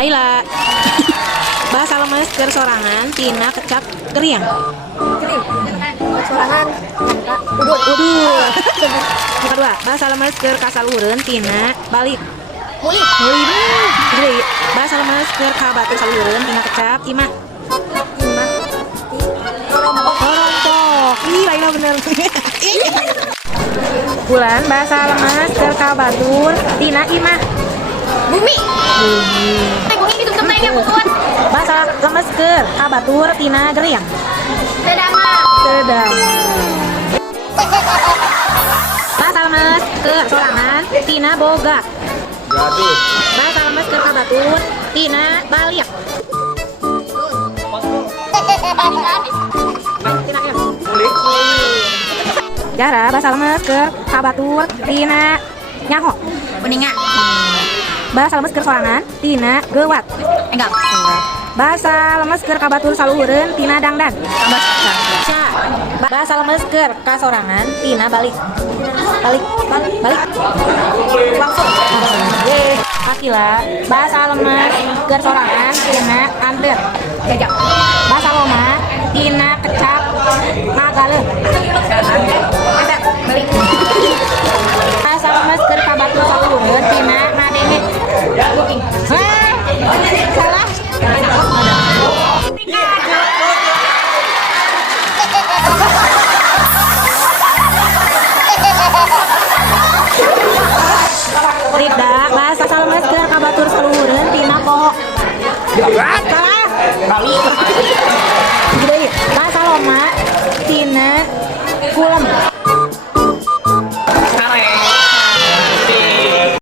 Laila. Bahasa lemes keur sorangan tina kecap geriang. Sorangan Udul. Yang kedua, bahasa lemes keur kasalureun tina balik. Muli. Jadi, bahasa lemes keur ka batu salureun tina kecap imah. Rorompok. Ih, Laila bener. Bulan bahasa lemes keur ka batur tina imah. Bumi. Bumi ditutup naiknya bukun. Bahasa lemes keur ka batur tina geriang. Sedama. Bahasa lemes keur sorangan tina boga. Gaduh. Bahasa lemes keur ka batur tina baliak. Tina em. Jara bahasa lemes keur ka batur tina nyaho. Kuninga. Bahasa lemes keur sorangan tina gewat. Enggak. Bahasa lemes keur ka batur saluhureun tina dangdan. Ca. Bahasa lemes keur ka sorangan tina balik. Balik. Langsung. Akila. Bahasa lemes keur sorangan tina anteur. Jajak. Bahasa loma tina kecap ngagaleun. Balik. Bahasa lemes keur ka batur saluhureun tina ngadenge. Salah. Rida, bahasa lemes keur ka batur saluhureun tina poho. Salah.